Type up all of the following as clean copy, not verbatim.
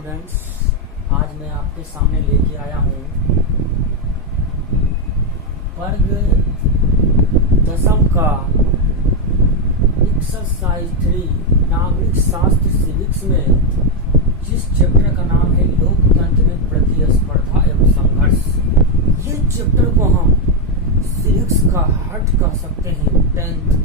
Students, आज मैं आपके सामने लेके आया हूँ वर्ग 10वीं का एक्सरसाइज 3 नागरिक शास्त्र सिविक्स में जिस चैप्टर का नाम है लोकतंत्र में प्रतिस्पर्धा एवं संघर्ष। ये चैप्टर को हम सिविक्स का हार्ट कह सकते हैं, 10th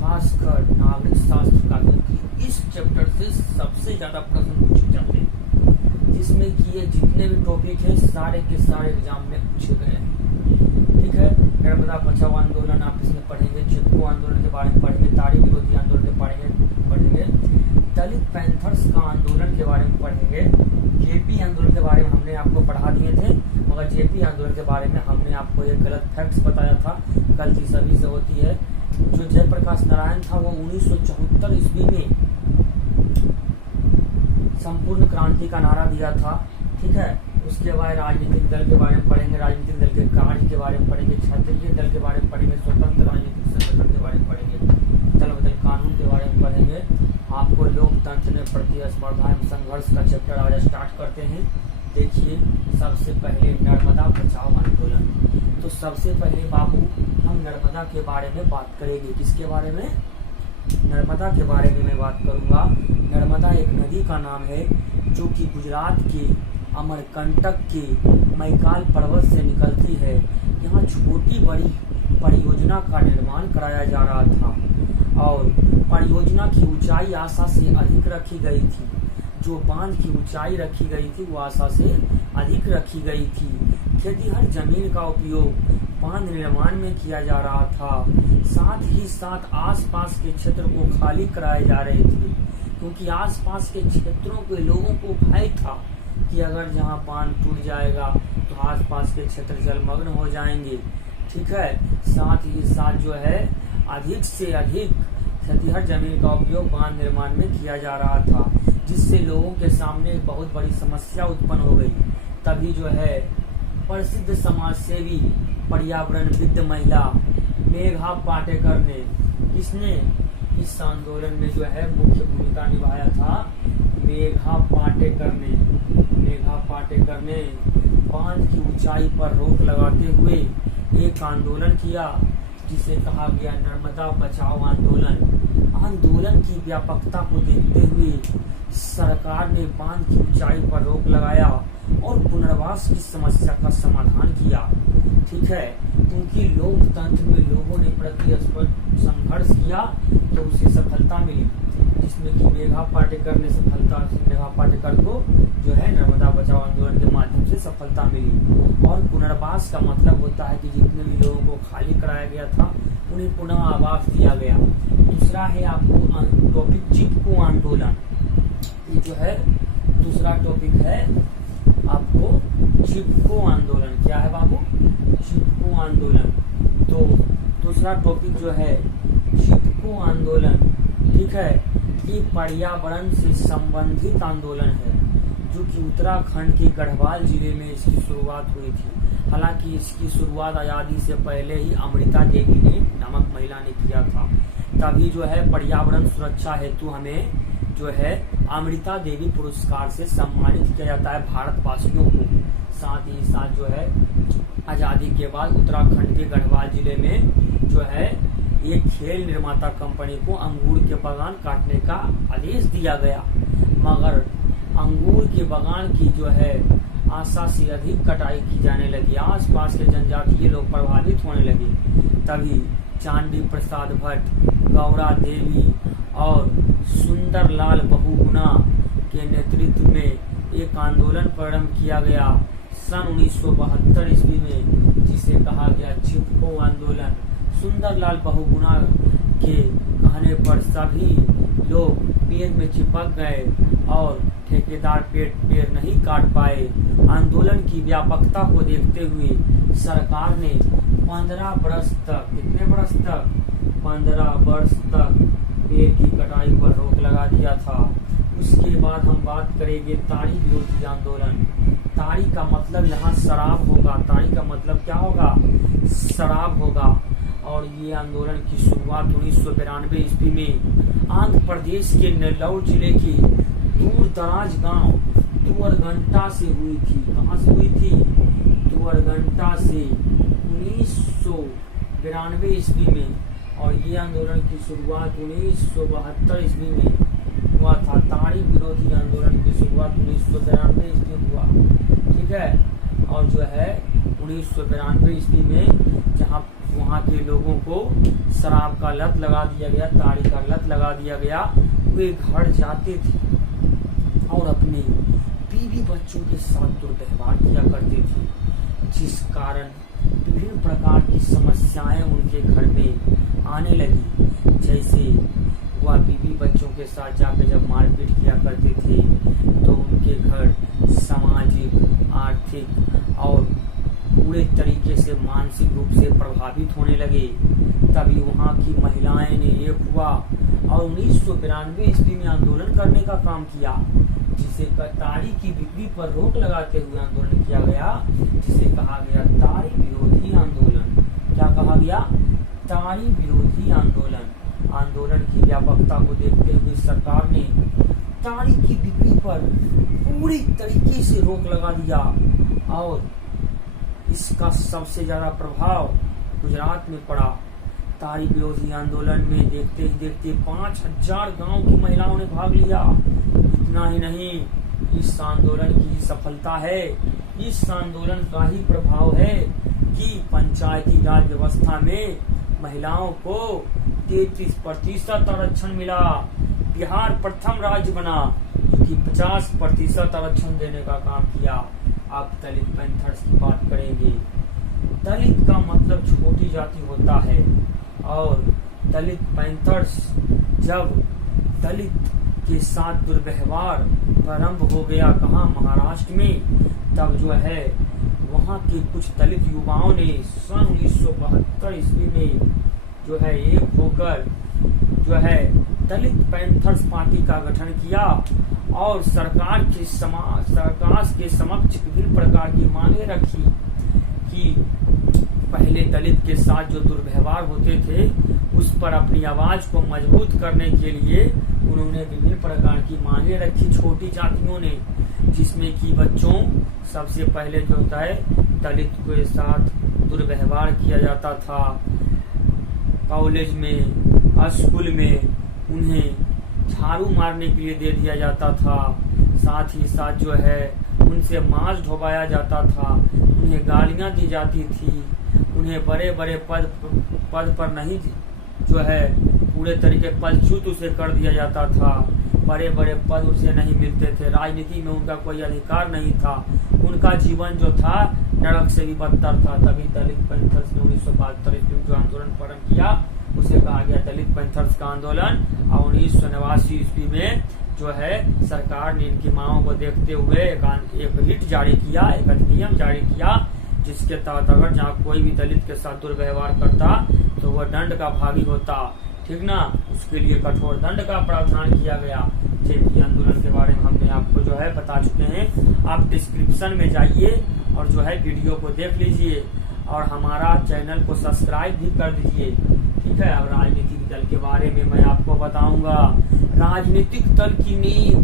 खासकर नागरिक शास्त्र का, क्योंकि इस चैप्टर से सबसे ज्यादा प्रश्न पूछे जाते हैं, जिसमें कि ये जितने भी टॉपिक हैं सारे के सारे एग्जाम में पूछे गए हैं। ठीक है, नर्मदा बचाओ आंदोलन आप इसमें पढ़ेंगे, चिपको आंदोलन के बारे में पढ़ेंगे, ताड़ी विरोधी आंदोलन के बारे में पढ़ेंगे, दलित पैंथर्स का आंदोलन के बारे में पढ़ेंगे, जेपी आंदोलन के बारे में हमने आपको पढ़ा दिए थे, मगर जेपी आंदोलन के बारे में हमने आपको एक गलत फैक्ट्स बताया था। गलती सभी से होती है। जो जयप्रकाश नारायण था वो 1974 ईस्वी में संपूर्ण क्रांति का नारा दिया था। ठीक है, उसके बाद राजनीतिक दल के बारे में पढ़ेंगे, राजनीतिक दल के कार्य के बारे में पढ़ेंगे, क्षत्रिय दल के बारे में पढ़ेंगे, स्वतंत्र राजनीतिक संगठन के बारे में पढ़ेंगे, दल बदल कानून के बारे में पढ़ेंगे। आपको लोकतंत्र में प्रतिस्पर्धा एवं संघर्ष का चैप्टर आज स्टार्ट करते हैं। देखिए, सबसे पहले नर्मदा बचाओ आंदोलन। तो सबसे पहले बाबू हम नर्मदा के बारे में बात करेंगे। किसके बारे में? नर्मदा के बारे में मैं बात करूंगा। नर्मदा एक नदी का नाम है जो कि गुजरात के अमरकंटक के मैकाल पर्वत से निकलती है। यहाँ छोटी बड़ी परियोजना का निर्माण कराया जा रहा था और परियोजना की ऊंचाई आशा से अधिक रखी गई थी। जो बांध की ऊंचाई रखी गई थी वो आशा से अधिक रखी गई थी। खेतीहर जमीन का उपयोग बांध निर्माण में किया जा रहा था। साथ ही साथ आसपास के क्षेत्र को खाली कराए जा रहे थे, क्योंकि आसपास के क्षेत्रों के लोगों को भय था कि अगर जहां बांध टूट जाएगा तो आसपास के क्षेत्र जलमग्न हो जाएंगे। ठीक है, साथ ही साथ जो है अधिक से अधिक खेतीहर जमीन का उपयोग बांध निर्माण में किया जा रहा था, जिससे लोगों के सामने बहुत बड़ी समस्या उत्पन्न हो गई। तभी जो है प्रसिद्ध समाज सेवी पर्यावरणविद महिला मेघा पाटेकर ने, इसने इस आंदोलन में जो है मुख्य भूमिका निभाया था। मेघा पाटेकर ने बांध की ऊंचाई पर रोक लगाते हुए एक आंदोलन किया, जिसे कहा गया नर्मदा बचाओ आंदोलन। आंदोलन की व्यापकता को देखते हुए सरकार ने बांध की ऊंचाई पर रोक लगाया और पुनर्वास की समस्या का समाधान किया। ठीक है, क्योंकि लोकतंत्र में लोगों ने प्रतिस्पर्धा संघर्ष किया तो उसे सफलता मिली, जिसमें कि मेघा पाटेकर को जो है नर्मदा बचाओ आंदोलन के माध्यम से सफलता मिली। और पुनर्वास का मतलब होता है कि जितने भी लोगों को खाली कराया गया था उन्हें पुनः आवास दिया गया। दूसरा है आपको टॉपिक चिपको आंदोलन। ये जो है दूसरा टॉपिक है आपको चिपको आंदोलन। क्या है बाबू? चिपको आंदोलन। तो दूसरा टॉपिक जो है चिपको आंदोलन। ठीक है, ये पर्यावरण से संबंधित आंदोलन है, जो कि उत्तराखंड के गढ़वाल जिले में इसकी शुरुआत हुई थी। हालांकि इसकी शुरुआत आजादी से पहले ही अमृता देवी ने नामक महिला ने किया था। तभी जो है पर्यावरण सुरक्षा हेतु हमें जो है अमृता देवी पुरस्कार से सम्मानित किया जाता है भारतवासियों को। साथ ही साथ जो है आजादी के बाद उत्तराखंड के गढ़वाल जिले में जो है एक खेल निर्माता कंपनी को अंगूर के बागान काटने का आदेश दिया गया, मगर अंगूर के बागान की जो है आशा से अधिक कटाई की जाने लगी। आसपास के जनजातीय लोग प्रभावित होने लगे। तभी चांदी प्रसाद भट्ट, गौरा देवी और सुंदरलाल बहुगुणा के नेतृत्व में एक आंदोलन प्रारंभ किया गया सन 1972 ईस्वी में, जिसे कहा गया चिपको आंदोलन। सुंदरलाल बहुगुणा के कहने पर सभी लोग पेड़ में चिपक गए और ठेकेदार पेड़ नहीं काट पाए। आंदोलन की व्यापकता को देखते हुए सरकार ने 15 वर्ष तक, कितने वर्ष तक? 15 वर्ष तक पेड़ की कटाई पर रोक लगा दिया था। उसके बाद हम बात करेंगे ताड़ी विरोधी आंदोलन। ताड़ी का मतलब यहाँ शराब होगा। ताड़ी का मतलब क्या होगा? शराब होगा। और ये आंदोलन की शुरुआत 1992 ईस्वी में आंध्र प्रदेश के नेल्लौर जिले की दूर दराज गांव तुअरगंटा से हुई थी। कहाँ से हुई थी? तुअरगंटा से 1992 ईस्वी में। और ये आंदोलन की शुरुआत 1972 ईस्वी में हुआ था। ताड़ी विरोधी आंदोलन की शुरुआत 1992 ईस्वी में हुआ। ठीक है। और जो है 1992 ईस्वी में जहाँ वहाँ के लोगों को शराब का लत लगा दिया गया, ताड़ी का लत लगा दिया गया, वे घर जाते थे और अपने बीवी बच्चों के साथ दुर्व्यवहार किया करते थे, जिस कारण विभिन्न प्रकार की समस्याएं उनके घर में आने लगी। जैसे वह बीवी बच्चों के साथ जाकर जब मारपीट किया करते थे तो उनके घर सामाजिक, आर्थिक और पूरे तरीके से मानसिक रूप से प्रभावित होने लगे। तभी वहाँ की महिलाएं ने एक हुआ और 1992 ईस्वी में आंदोलन करने का काम किया, जिसे ताड़ी की बिक्री पर रोक लगाते हुए आंदोलन किया गया, जिसे कहा गया ताड़ी विरोधी आंदोलन। क्या कहा गया? ताड़ी विरोधी आंदोलन। आंदोलन की व्यापकता को देखते हुए सरकार ने ताड़ी की बिक्री पर पूरी तरीके से रोक लगा दिया और इसका सबसे ज्यादा प्रभाव गुजरात में पड़ा। ताड़ी विरोधी आंदोलन में देखते ही देखते 5000 गांव की महिलाओं ने भाग लिया। इतना ही नहीं, इस आंदोलन की सफलता है, इस आंदोलन का ही प्रभाव है कि पंचायती राज व्यवस्था में महिलाओं को 33% आरक्षण मिला। बिहार प्रथम राज्य बना कि 50% आरक्षण देने का काम किया। अब दलित पैंथर्स की बात करेंगे। दलित का मतलब छोटी जाति होता है और दलित पैंथर्स जब दलित के साथ दुर्व्यवहार प्रारंभ हो गया, कहाँ? महाराष्ट्र में, तब जो है वहाँ के कुछ दलित युवाओं ने सन 1972 ईस्वी में जो है एक होकर जो है दलित पैंथर्स पार्टी का गठन किया और सरकार के समक्ष विभिन्न प्रकार की मांगे रखी कि पहले दलित के साथ जो दुर्व्यवहार होते थे उस पर अपनी आवाज को मजबूत करने के लिए उन्होंने विभिन्न प्रकार की मांगे रखी छोटी जातियों ने, जिसमें कि बच्चों सबसे पहले जो होता है दलित के साथ दुर्व्यवहार किया जाता था। कॉलेज में, स्कूल में उन्हें झाड़ू मारने के लिए दे दिया जाता था। साथ ही साथ जो है उनसे मांस ढोवाया जाता था, उन्हें गालियां दी जाती थी, उन्हें बड़े बड़े पद पर नहीं जो है पूरे तरीके पदच्युत उसे कर दिया जाता था। बड़े बड़े पद उसे नहीं मिलते थे। राजनीति में उनका कोई अधिकार नहीं था। उनका जीवन जो था नरक से भी बदतर था। तभी दलित पैंथर्स ने 1972 ईस्वी में जो आंदोलन प्रारंभ किया उसे कहा गया दलित पैंथर्स का आंदोलन। और 1989 ईस्वी में जो है सरकार ने इनकी मांगों को देखते हुए एक रिट जारी किया, एक अधिनियम जारी किया, जिसके तहत अगर जहाँ कोई भी दलित के साथ दुर्व्यवहार करता तो वह दंड का भागी होता। ठीक ना? उसके लिए कठोर दंड का प्रावधान किया गया। जेपी आंदोलन के बारे में हमने आपको जो है बता चुके हैं। आप डिस्क्रिप्शन में जाइए और जो है वीडियो को देख लीजिए और हमारा चैनल को सब्सक्राइब भी कर दीजिए। ठीक है। अब राजनीतिक दल के बारे में मैं आपको बताऊंगा। राजनीतिक दल की नींव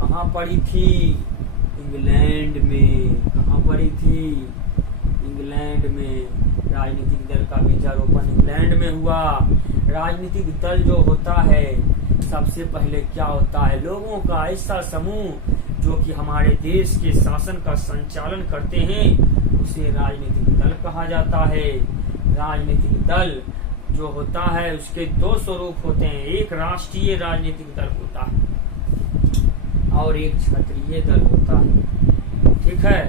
कहाँ पड़ी थी? इंग्लैंड में। कहाँ पड़ी थी? इंग्लैंड में। राजनीतिक दल का बीजारोपण इंग्लैंड में हुआ। राजनीतिक दल जो होता है सबसे पहले क्या होता है? लोगों का ऐसा समूह जो कि हमारे देश के शासन का संचालन करते हैं उसे राजनीतिक दल कहा जाता है। राजनीतिक दल जो होता है उसके दो स्वरूप होते हैं। एक राष्ट्रीय राजनीतिक दल होता है और एक क्षेत्रीय दल होता है। ठीक है।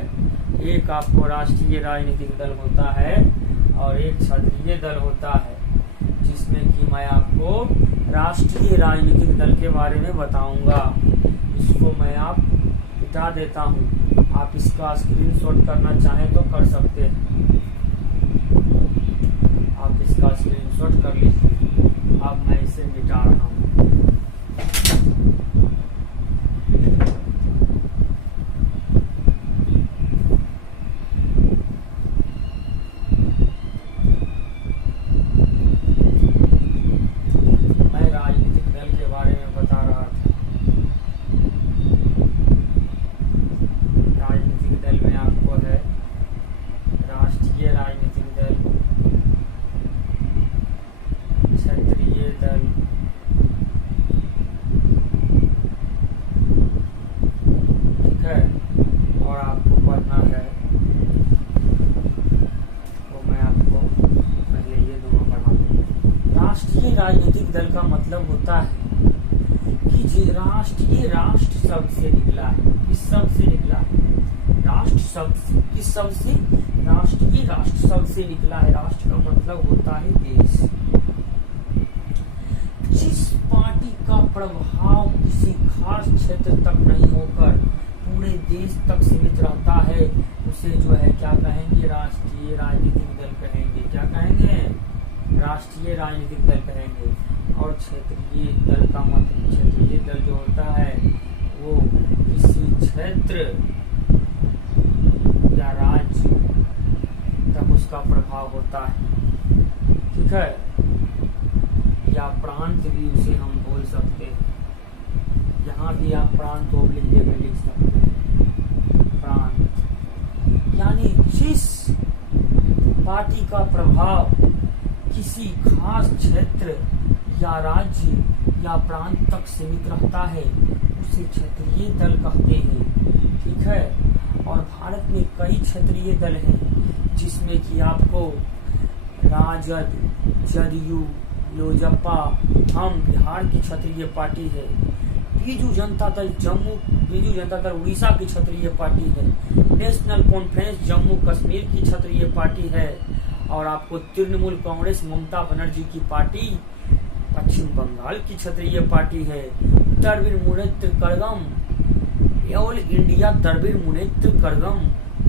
एक आपको राष्ट्रीय राजनीतिक दल होता है और एक क्षेत्रीय दल होता है, जिसमें कि मैं आपको राष्ट्रीय राजनीतिक दल के बारे में बताऊंगा। इसको मैं आप मिटा देता हूं। आप इसका स्क्रीनशॉट करना चाहें तो कर सकते हैं। आप इसका स्क्रीनशॉट कर लीजिए। अब मैं इसे मिटा रहा हूं। मैं राजनीतिक दल के बारे में बता रहा था। मतलब होता है कि राष्ट्र, ये राष्ट्र शब्द से निकला है, इस शब्द से निकला है, राष्ट्र शब्द किस शब्द से, राष्ट्रीय राष्ट्र शब्द से निकला है। राष्ट्र का मतलब होता है देश। जिस पार्टी का प्रभाव किसी खास क्षेत्र तक नहीं होकर पूरे देश तक सीमित रहता है उसे जो है क्या कहेंगे, राष्ट्रीय राजनीतिक दल कहेंगे। क्या कहेंगे, राष्ट्रीय राजनीतिक दल कहेंगे। और क्षेत्रीय दल का मतलब, क्षेत्रीय दल जो होता है वो किसी क्षेत्र या राज्य तक उसका प्रभाव होता है, ठीक है, या प्रांत भी उसे हम बोल सकते हैं। यहाँ भी आप प्रांत को लिख सकते हैं, प्रांत। यानी जिस पार्टी का प्रभाव किसी खास क्षेत्र या राज्य या प्रांत तक सीमित रहता है उसे क्षेत्रीय दल कहते हैं, ठीक है। और भारत में कई क्षेत्रीय दल हैं जिसमें कि आपको राजद, जदयू, लोजपा, हम बिहार की क्षेत्रीय पार्टी है, बीजू जनता दल जम्मू, बीजू जनता दल उड़ीसा की क्षेत्रीय पार्टी है, नेशनल कॉन्फ्रेंस जम्मू कश्मीर की क्षेत्रीय पार्टी है, और आपको तृणमूल कांग्रेस ममता बनर्जी की पार्टी पश्चिम बंगाल की क्षेत्रीय पार्टी है, द्रविड़ मुनेत्र कड़गम, ऑल इंडिया द्रविड़ मुनेत्र कड़गम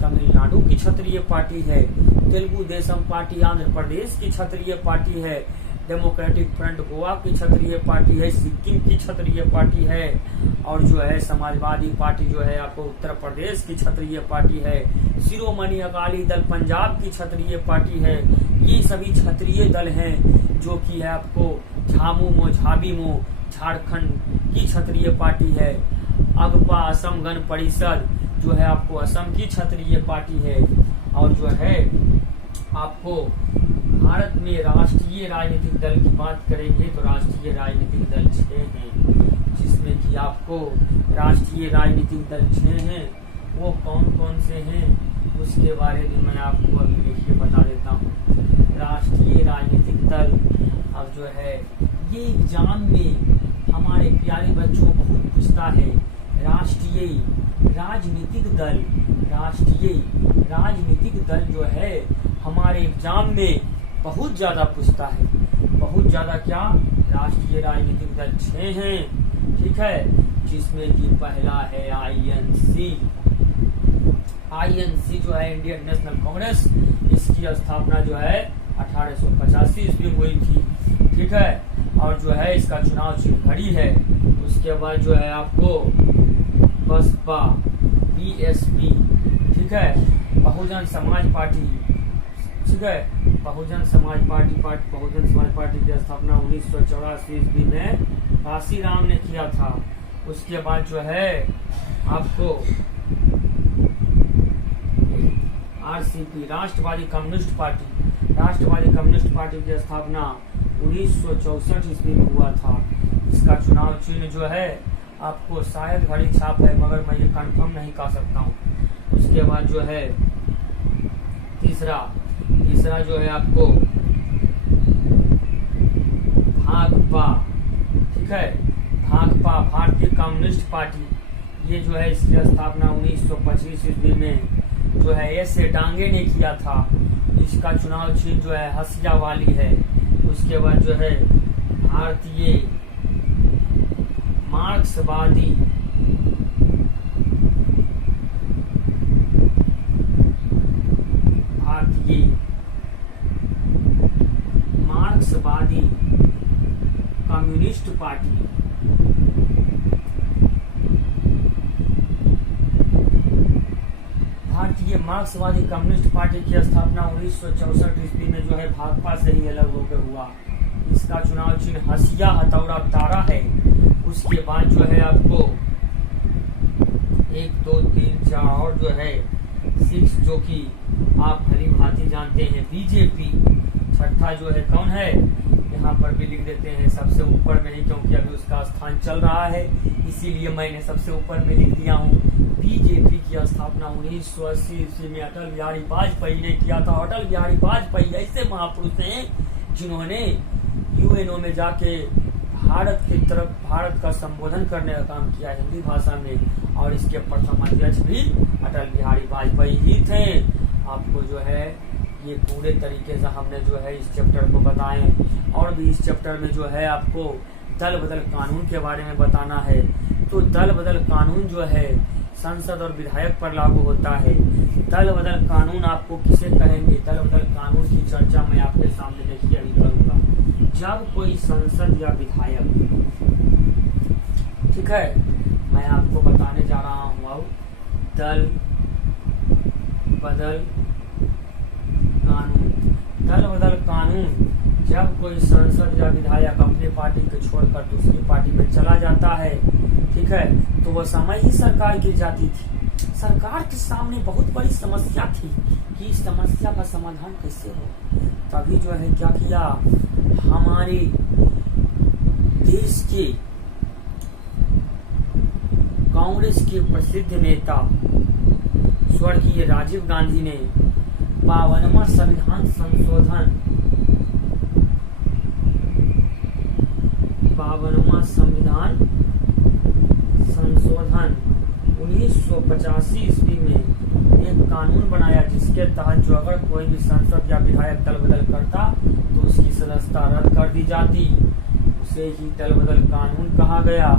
तमिलनाडु की क्षेत्रीय पार्टी है, तेलुगु देशम पार्टी आंध्र प्रदेश की क्षेत्रीय पार्टी है, डेमोक्रेटिक फ्रंट गोवा की क्षेत्रीय पार्टी है, सिक्किम की क्षेत्रीय पार्टी है, और जो है समाजवादी पार्टी जो है आपको उत्तर प्रदेश की क्षेत्रीय पार्टी है, शिरोमणि अकाली दल पंजाब की क्षेत्रीय पार्टी है। ये सभी क्षेत्रीय दल हैं जो कि है आपको झामुमो झाबीमो झारखंड की क्षेत्रीय पार्टी है, अगपा असम गण परिषद जो है आपको असम की क्षेत्रीय पार्टी है। और जो है आपको भारत में राष्ट्रीय राजनीतिक दल की बात करेंगे तो राष्ट्रीय राजनीतिक दल 6 हैं, जिसमें कि आपको राष्ट्रीय राजनीतिक दल 6 हैं। वो कौन कौन से हैं उसके बारे में मैं आपको अभी देखिए बता देता हूँ। राष्ट्रीय राजनीतिक दल अब जो है ये एग्जाम में हमारे प्यारे बच्चों बहुत पूछता है। राष्ट्रीय राजनीतिक दल, राष्ट्रीय राजनीतिक दल जो है हमारे एग्जाम में बहुत ज्यादा पूछता है, बहुत ज्यादा। क्या, राष्ट्रीय राजनीतिक दल 6 हैं, ठीक है, जिसमें कि पहला है आईएनसी। आईएनसी जो है इंडियन नेशनल कांग्रेस, इसकी स्थापना जो है 1885 ईस्वी में हुई थी, ठीक है। और जो है इसका चुनाव चिन्ह घड़ी है। उसके बाद जो है आपको बसपा, बीएसपी, ठीक है, बहुजन समाज पार्टी, ठीक है, बहुजन समाज पार्टी की स्थापना 1984 ईस्वी में काशीराम ने किया था। उसके बाद जो है आपको आरसीपी, राष्ट्रवादी कम्युनिस्ट पार्टी की स्थापना 1964 ईस्वी में हुआ था। इसका चुनाव चिन्ह जो है आपको शायद घड़ी छाप है, मगर मैं ये कंफर्म नहीं कर सकता हूँ। उसके बाद जो है तीसरा जो है आपको भाकपा, ठीक है, भाकपा भारतीय कम्युनिस्ट पार्टी। ये जो है इसकी स्थापना 1925 ईस्वी में जो है ऐसे डांगे ने किया था। इसका चुनाव चिन्ह जो है हसिया वाली है। उसके बाद जो है भारतीय मार्क्सवादी कम्युनिस्ट पार्टी, भारतीय मार्क्सवादी कम्युनिस्ट पार्टी की स्थापना 1964 ईस्वी में जो है भाकपा से ही अलग होकर हुआ। इसका चुनाव चिन्ह हसिया हथौड़ा तारा है। उसके बाद जो है आपको 1 2 3 4 और जो है 6 जो कि आप भली भांति जानते हैं बीजेपी। छठा जो है कौन है, यहाँ पर भी लिख देते हैं सबसे ऊपर में ही, क्योंकि अभी उसका स्थान चल रहा है इसीलिए मैंने सबसे ऊपर में लिख दिया हूँ। बीजेपी की स्थापना 1980 ईस्वी में अटल बिहारी वाजपेयी ने किया था। अटल बिहारी वाजपेयी ऐसे महापुरुष हैं जिन्होंने यूएनओ में जाके भारत का संबोधन करने का काम किया हिंदी भाषा में, और इसके प्रथम अध्यक्ष भी अटल बिहारी वाजपेयी ही थे। आपको जो है ये पूरे तरीके से हमने जो है इस चैप्टर को बताएं, और भी इस चैप्टर में जो है आपको दल बदल कानून के बारे में बताना है। तो दल बदल कानून जो है संसद और विधायक पर लागू होता है। दल बदल कानून आपको किसे कहेंगे? दल बदल कानून की चर्चा मैं आपके सामने देखिए अभी करूंगा। जब कोई संसद या विधायक, ठीक है, मैं आपको बताने जा रहा हूँ अब दल बदल कानून। दल बदल कानून जब कोई सांसद या विधायक अपने पार्टी को छोड़कर दूसरी पार्टी में चला जाता है, ठीक है, तो वह समय ही सरकार गिर जाती थी। सरकार के सामने बहुत बड़ी समस्या थी कि इस समस्या का समाधान कैसे हो। तभी जो है क्या किया, हमारे देश के कांग्रेस के प्रसिद्ध नेता स्वर्गीय राजीव गांधी ने 52वां संविधान संशोधन 1985 ईस्वी में एक कानून बनाया, जिसके तहत जो अगर कोई भी सांसद या विधायक दल बदल करता तो उसकी सदस्यता रद्द कर दी जाती। उसे ही दल बदल कानून कहा गया।